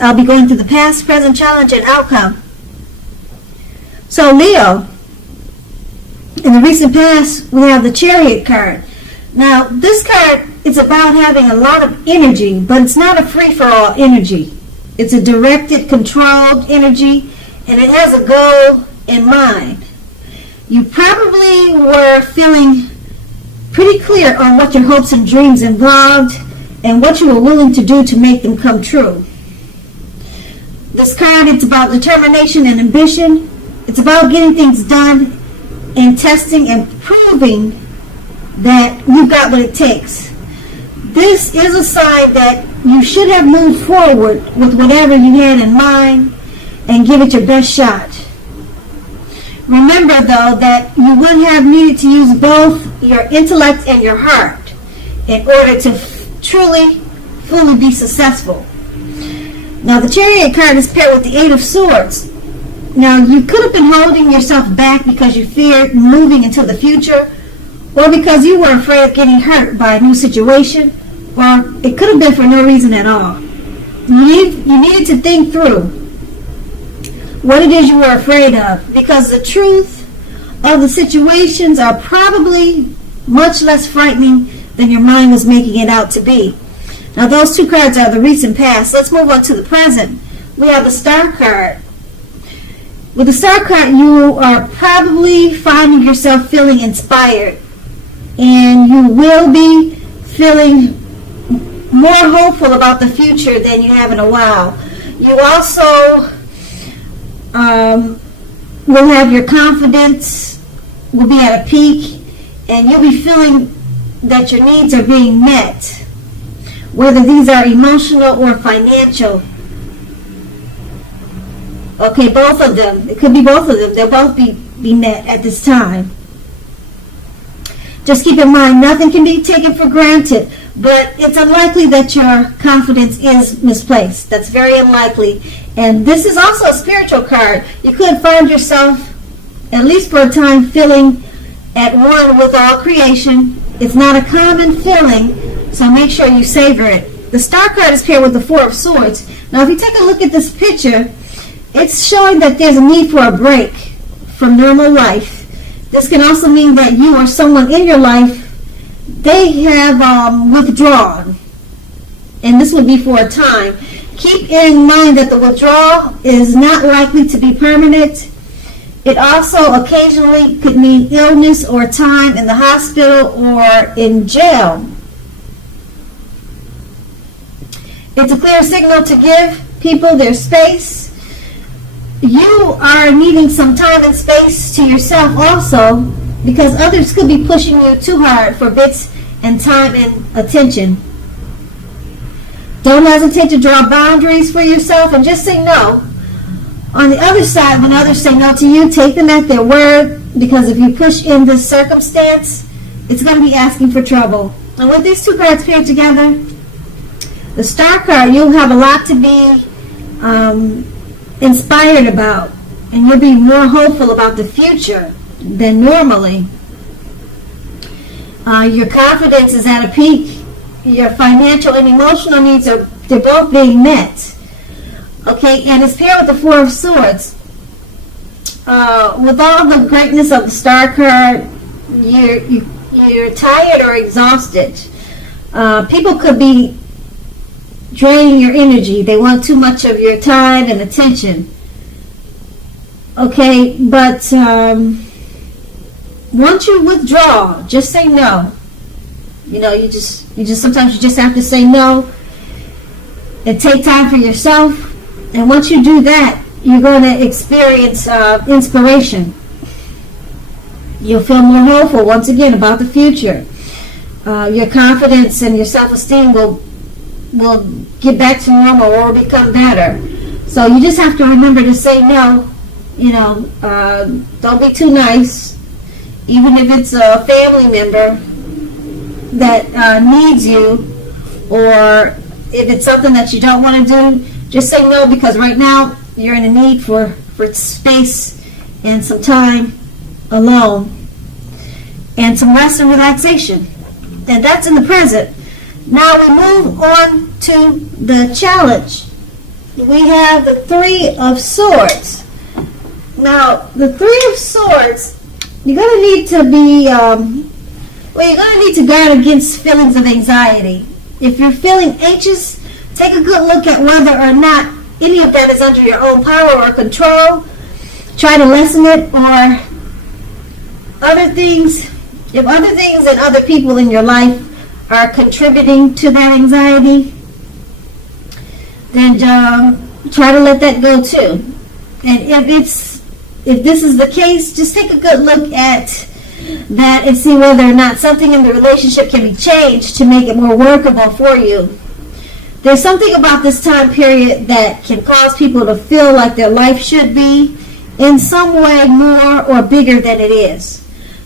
I'll be going through the past, present, challenge, and outcome. So Leo, in the recent past, we have the Chariot card. Now, this card is about having a lot of energy, but it's not a free-for-all energy. It's a directed, controlled energy, and it has a goal in mind. You probably were feeling pretty clear on what your hopes and dreams involved and what you were willing to do to make them come true. This card, it's about determination and ambition. It's about getting things done and testing and proving that you've got what it takes. This is a sign that you should have moved forward with whatever you had in mind and give it your best shot. Remember, though, that you would have needed to use both your intellect and your heart in order to truly, fully be successful. Now, the Chariot card is paired with the Eight of Swords. Now, you could have been holding yourself back because you feared moving into the future, or because you were afraid of getting hurt by a new situation, or it could have been for no reason at all. You needed to think through what it is you were afraid of, because the truth of the situations are probably much less frightening than your mind was making it out to be. Now, those two cards are the recent past. Let's move on to the present. We have the Star card. With the Star card, you are probably finding yourself feeling inspired, and you will be feeling more hopeful about the future than you have in a while. You also will have your confidence will be at a peak, and you'll be feeling that your needs are being met, whether these are emotional or financial. Okay, both of them. It could be both of them. They'll both be met at this time. Just keep in mind, nothing can be taken for granted, but it's unlikely that your confidence is misplaced. That's very unlikely. And this is also a spiritual card. You could find yourself, at least for a time, feeling at one with all creation. It's not a common feeling, so make sure you savor it. The Star card is paired with the Four of Swords. Now, if you take a look at this picture, it's showing that there's a need for a break from normal life. This can also mean that you or someone in your life, they have withdrawn, and this would be for a time. Keep in mind that the withdrawal is not likely to be permanent. It also occasionally could mean illness or time in the hospital or in jail. It's a clear signal to give people their space. You are needing some time and space to yourself also, because others could be pushing you too hard for bits and time and attention. Don't hesitate to draw boundaries for yourself and just say no. On the other side, when others say no to you, take them at their word, because if you push in this circumstance, it's going to be asking for trouble. And with these two cards paired together, the Star card, you'll have a lot to be inspired about, and you'll be more hopeful about the future than normally. Your confidence is at a peak. Your financial and emotional needs they're both being met. Okay, and it's paired with the Four of Swords. With all the greatness of the Star card, you're tired or exhausted. People could be draining your energy. They want too much of your time and attention. Okay, but once you withdraw, just say no. You know, you just sometimes you just have to say no and take time for yourself. And once you do that, you're going to experience inspiration. You'll feel more hopeful once again about the future. Your confidence and your self-esteem will get back to normal or become better. So you just have to remember to say no. You know, don't be too nice, even if it's a family member that needs you, or if it's something that you don't want to do. Just say no, because right now you're in a need for space and some time alone and some rest and relaxation. And that's in the present. Now we move on to the challenge. we have the Three of Swords. Now, the Three of Swords, you're going to need to be, you're going to need to guard against feelings of anxiety. If you're feeling anxious, take a good look at whether or not any of that is under your own power or control. Try to lessen it, or other things. If other things and other people in your life are contributing to that anxiety, then try to let that go too. And if this is the case, just take a good look at that and see whether or not something in the relationship can be changed to make it more workable for you. There's something about this time period that can cause people to feel like their life should be in some way more or bigger than it is.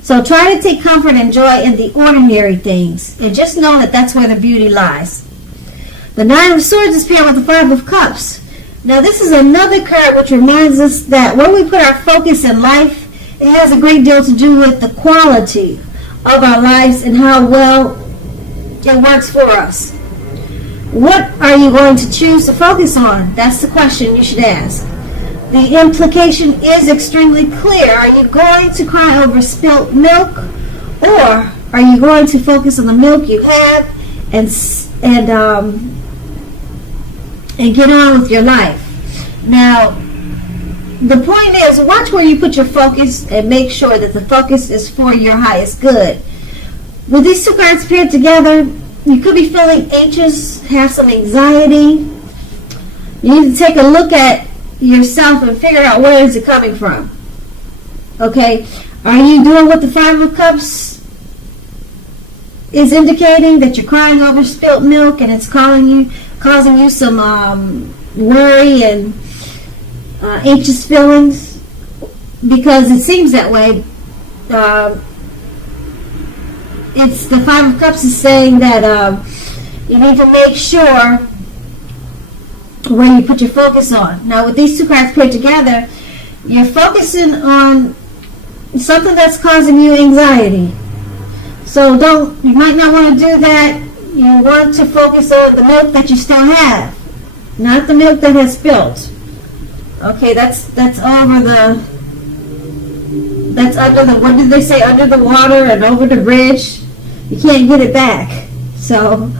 So try to take comfort and joy in the ordinary things, and just know that that's where the beauty lies. The Nine of Swords is paired with the Five of Cups. Now this is another card which reminds us that when we put our focus in life, it has a great deal to do with the quality of our lives and how well it works for us. What are you going to choose to focus on? That's the question you should ask. The implication is extremely clear. Are you going to cry over spilt milk, or are you going to focus on the milk you have and get on with your life? Now, the point is, watch where you put your focus and make sure that the focus is for your highest good. With these two cards paired together, you could be feeling anxious, have some anxiety. You need to take a look at yourself and figure out where is it coming from. Okay? Are you doing what the Five of Cups is indicating, that you're crying over spilt milk and it's causing you some worry and anxious feelings? Because it seems that way. It's the Five of Cups is saying that you need to make sure where you put your focus on. Now, with these two cards paired together, you're focusing on something that's causing you anxiety. So you might not want to do that. You want to focus on the milk that you still have, not the milk that has spilled. Okay, that's under the, what did they say, under the water and over the bridge. You can't get it back. So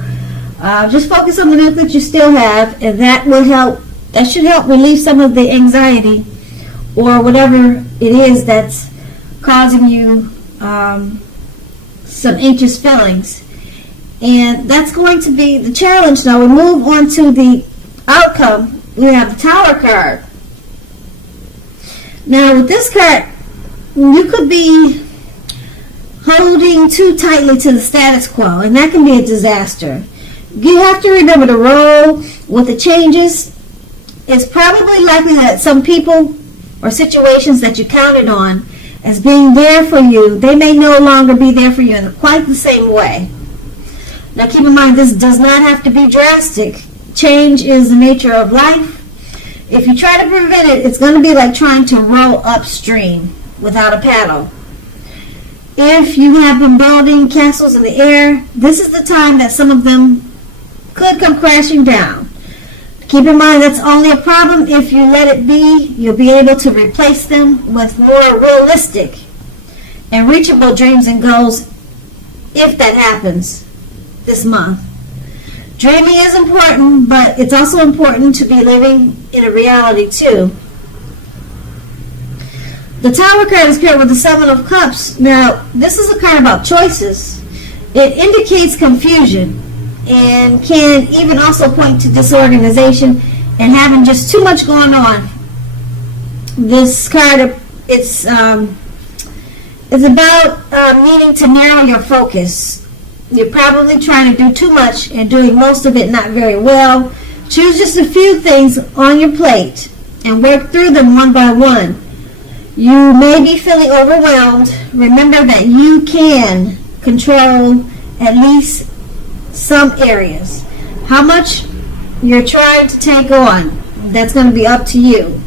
just focus on the milk that you still have, and that will help. That should help relieve some of the anxiety or whatever it is that's causing you some anxious feelings. And that's going to be the challenge. Now we move on to the outcome. We have the Tower card. Now with this card, you could be holding too tightly to the status quo, and that can be a disaster. You have to remember to roll with the changes. It's probably likely that some people or situations that you counted on as being there for you, they may no longer be there for you in quite the same way. Now keep in mind, this does not have to be drastic. Change is the nature of life. If you try to prevent it, it's going to be like trying to row upstream without a paddle. If you have been building castles in the air, this is the time that some of them could come crashing down. Keep in mind, that's only a problem if you let it be. You'll be able to replace them with more realistic and reachable dreams and goals if that happens this month. Dreaming is important, but it's also important to be living in a reality too. The Tower card is paired with the Seven of Cups. Now, this is a card about choices. It indicates confusion and can even also point to disorganization and having just too much going on. This card, it's about needing to narrow your focus. You're probably trying to do too much and doing most of it not very well. Choose just a few things on your plate and work through them one by one. You may be feeling overwhelmed. Remember that you can control at least some areas. How much you're trying to take on, that's going to be up to you.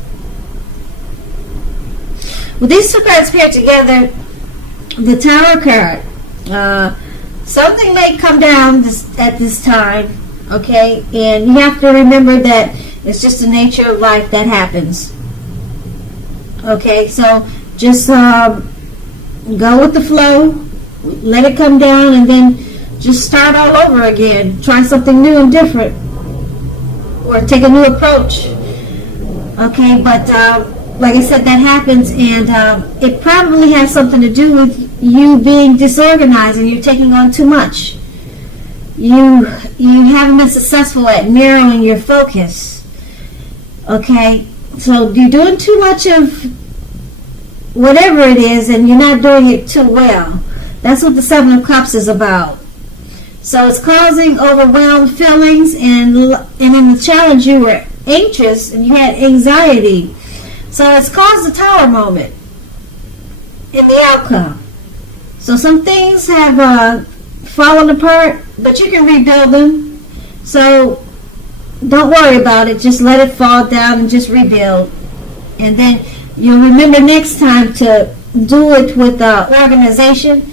With these two cards paired together, the Tower card, something may come down at this time, okay? And you have to remember that It's just the nature of life that happens. Okay, so just go with the flow, let it come down, and then just start all over again. Try something new and different, or take a new approach. Okay, but like I said, that happens, and it probably has something to do with you being disorganized and you're taking on too much. You haven't been successful at narrowing your focus. Okay, so you're doing too much of whatever it is, and you're not doing it too well. That's what the Seven of Cups is about. So it's causing overwhelmed feelings, and in the challenge you were anxious and you had anxiety. So it's caused a tower moment in the outcome. So some things have fallen apart, but you can rebuild them. So don't worry about it. Just let it fall down and just rebuild. And then you'll remember next time to do it with organization,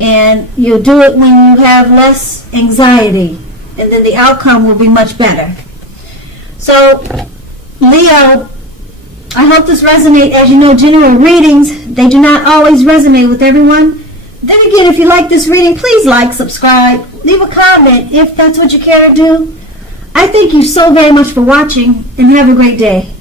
and you'll do it when you have less anxiety, and then the outcome will be much better. So, Leo, I hope this resonates. As you know, general readings, they do not always resonate with everyone. Then again, if you like this reading, please like, subscribe, leave a comment if that's what you care to do. I thank you so very much for watching, and have a great day.